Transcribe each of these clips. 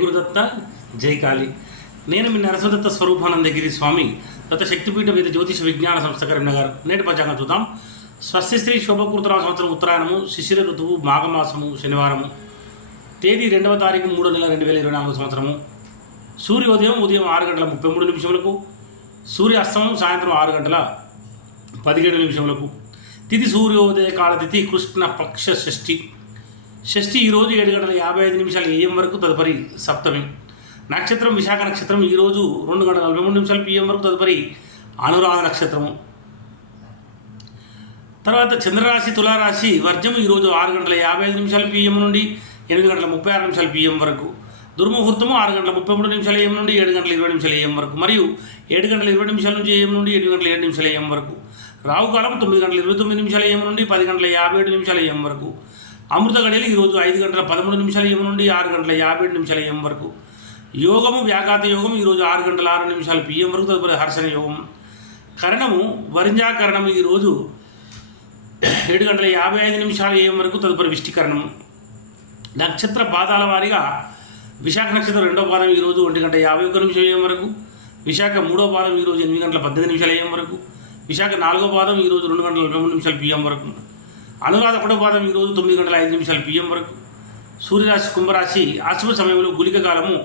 గురుదత్త జై కాళీ. నేను మీ నరసింహదత్త స్వరూపానందగిరి స్వామి దత్త శక్తిపీఠ వేద జ్యోతిష విజ్ఞాన సంస్థ కరీంనగర్. నేటి పంచాంగం చూద్దాం. స్వస్తిశ్రీ శోభకృతరామ సంవత్సరం ఉత్తరాయణము, శిశిర ఋతువు, మాఘమాసము, శనివారము. తేదీ 2వ తారీఖు 3వ నెల 2024 సంవత్సరము. సూర్యోదయం ఉదయం 6 గంటల 33 నిమిషములకు, సూర్య అస్తమం సాయంత్రం 6 గంటల 17 నిమిషములకు. తిథి సూర్యోదయ కాల తిథి కృష్ణ పక్ష షష్ఠి. షష్ఠి ఈరోజు 7 గంటల 55 నిమిషాలు AM వరకు, తదుపరి సప్తమి. నక్షత్రం విశాఖ నక్షత్రం ఈరోజు 2 గంటల 43 నిమిషాలు PM వరకు, తదుపరి అనురాధ నక్షత్రము. తర్వాత చంద్రరాశి తులారాశి వర్జము ఈరోజు 6 గంటల 55 నిమిషాలు PM నుండి 8 గంటల 36 నిమిషాలు PM వరకు. దుర్ముహూర్తము 6 గంటల 33 నిమిషాలు AM నుండి 7 గంటల 20 నిమిషాలు AM వరకు, మరియు 7 గంటల 20 నిమిషాల నుంచి AM నుండి 8 గంటల 7 నిమిషాలు AM వరకు. రావుకాలం 9 గంటల 29 నిమిషాలు AM నుండి 10 గంటల 57 నిమిషాలు AM వరకు. అమృత గడియలు ఈరోజు 5 గంటల 13 నిమిషాలు AM నుండి 6 గంటల 57 నిమిషాలు AM వరకు. యోగము వ్యాఘాత యోగం ఈరోజు 6 గంటల 6 నిమిషాలు PM వరకు, తదుపరి హర్షణ యోగం. కరణము వరింజాకరణము ఈరోజు 7 గంటల 55 నిమిషాలు AM వరకు, తదుపరి విష్టికరణము. నక్షత్ర పాదాల వారీగా విశాఖ నక్షత్రం 2వ పాదం ఈరోజు 1 గంట 51 నిమిషాలు AM వరకు. విశాఖ 3వ పాదం ఈరోజు 8 గంటల 18 నిమిషాలు AM వరకు. విశాఖ 4వ పాదం ఈరోజు 2 గంటల 23 నిమిషాలు PM వరకు. అనురాధ 1వ పాదం ఈరోజు 9 గంటల 5 నిమిషాలు PM వరకు. సూర్యరాశి కుంభరాశి అశుభ సమయంలో గుళిక కాలము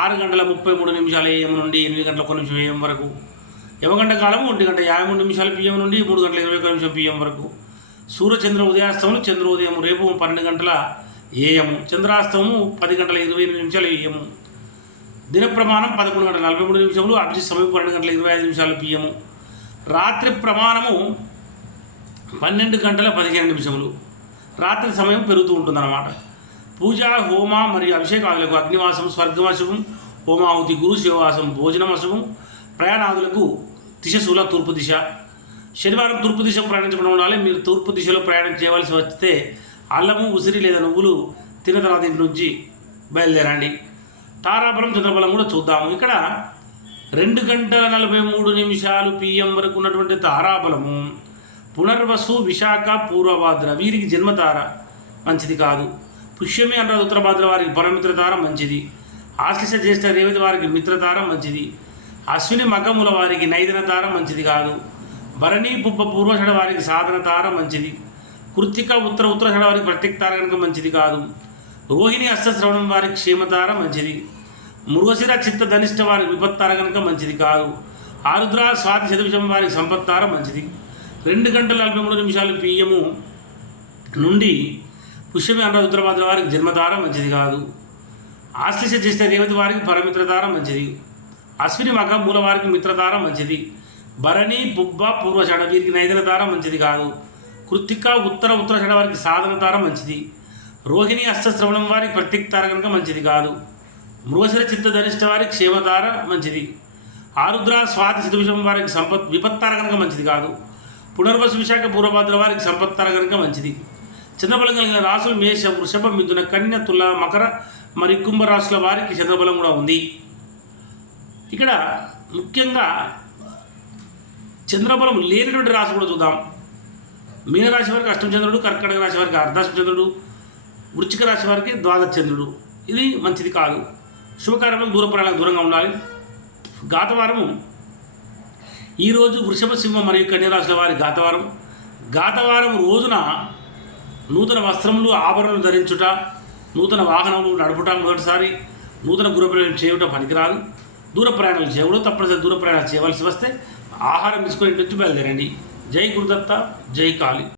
6 గంటల 33 నిమిషాలు AM నుండి 8 గంటల 1 నిమిషం AM వరకు. యమగంట కాలము 1 గంట 53 నిమిషాలు PM నుండి 3 గంటల 21 నిమిషం PM వరకు. సూర్యచంద్ర ఉదయాస్తములు చంద్రోదయం రేపు 12 గంటల AM, చంద్రాస్తమము 10 గంటల 28 నిమిషాలు AM. దిన ప్రమాణం 11 గంటల 43 నిమిషములు, అభిజిత్ సమయం 12 గంటల 25 నిమిషాలు PM. రాత్రి ప్రమాణము 12 గంటల 15 నిమిషములు. రాత్రి సమయం పెరుగుతూ ఉంటుందన్నమాట. పూజ, హోమ మరియు అభిషేకాదులకు అగ్నివాసం, స్వర్గవాసము, హోమాహుతి, గురు శివవాసం, భోజనవాసము, ప్రయాణాదులకు దిశశూల తూర్పు దిశ. శనివారం తూర్పు దిశ ప్రయాణించకుండా ఉండాలి. మీరు తూర్పు దిశలో ప్రయాణం చేయవలసి వస్తే అల్లము, ఉసిరి లేదా నువ్వులు తిన్న తర్వాత ఇంటి నుంచి బయలుదేరండి. తారాబలం చంద్రబలం కూడా చూద్దాము. ఇక్కడ 2 గంటల 43 నిమిషాలు PM వరకు ఉన్నటువంటి తారాబలము పునర్వసు, విశాఖ, పూర్వభాద్ర వీరికి జన్మతార మంచిది కాదు. పుష్యమి అనురాధ ఉత్తరభాద్ర వారికి పరమిత్రతార మంచిది. ఆశ్లేష జ్యేష్ఠ రేవతి వారికి మిత్రతార మంచిది. అశ్విని మకముల వారికి నైదన తార మంచిది కాదు. భరణి పుబ్బ పూర్వషడ వారికి సాధన తార మంచిది. కృత్తిక ఉత్తరషడ వారికి ప్రత్యేక తార కనుక మంచిది కాదు. రోహిణి అష్టశ్రవణం వారికి క్షేమతార మంచిది. మృగశిర చిత్త ధనిష్ట వారికి విపత్తార కనుక మంచిది కాదు. ఆరుద్ర స్వాతి శతవిషం వారికి సంపత్తార మంచిది. 2 గంటల 43 నిమిషాలు PM నుండి పుష్యమి అనురాధ ఉత్తరభాద్ర వారికి జన్మతార మంచిది కాదు. ఆశ్లేష జ్యేష్ఠ రేవతి వారికి పరమిత్రతార మంచిది. అశ్విని మఖ మూల వారికి మిత్రతార మంచిది. భరణి పుబ్బ పూర్వషడ వీరికి నైదన తార మంచిది కాదు. కృత్తిక ఉత్తరషడ వారికి సాధన తార మంచిది. రోహిణి అష్టశ్రవణం వారికి ప్రత్యేక తార కనుక మంచిది కాదు. మృగశిర చిత్త ధనిష్ట వారికి క్షేమతార మంచిది. ఆరుద్ర స్వాతి శతవిషం వారికి విపత్తార కనుక మంచిది కాదు. పునర్వసు, విశాఖ, పూర్వభాద్ర వారికి సంపత్తార కనుక మంచిది. చంద్రబలం కలిగిన రాసులు మేష, వృషభ, మిథున, కన్య, తుల, మకర మరియు కుంభ రాశుల వారికి చంద్రబలం కూడా ఉంది. ఇక్కడ ముఖ్యంగా చంద్రబలం లేనటువంటి రాశి కూడా చూద్దాం. మీనరాశి వారికి అష్టమ చంద్రుడు, కర్కటక రాశి వారికి అర్ధాష్టమ చంద్రుడు, వృశ్చిక రాశి వారికి ద్వాదశ చంద్రుడు. ఇది మంచిది కాదు. శుభకార్యాలకు దూర ప్రయాణాలకు దూరంగా ఉండాలి. గాతవారము ఈరోజు వృషభ, సింహ మరియు కన్యరాశుల వారి గాతవారం రోజున నూతన వస్త్రములు, ఆభరణలు ధరించుట, నూతన వాహనములు నడుపుట, మొదటిసారి నూతన గృహప్రవేశం చేయుట పనికిరాదు. దూర ప్రయాణాలు చేయకూడదు. తప్పనిసరి దూర ప్రయాణాలు చేయవలసి వస్తే ఆహారం తీసుకొని ఇంటి నుంచి బయలుదేరండి. జై గురుదత్త, జై కాళీ.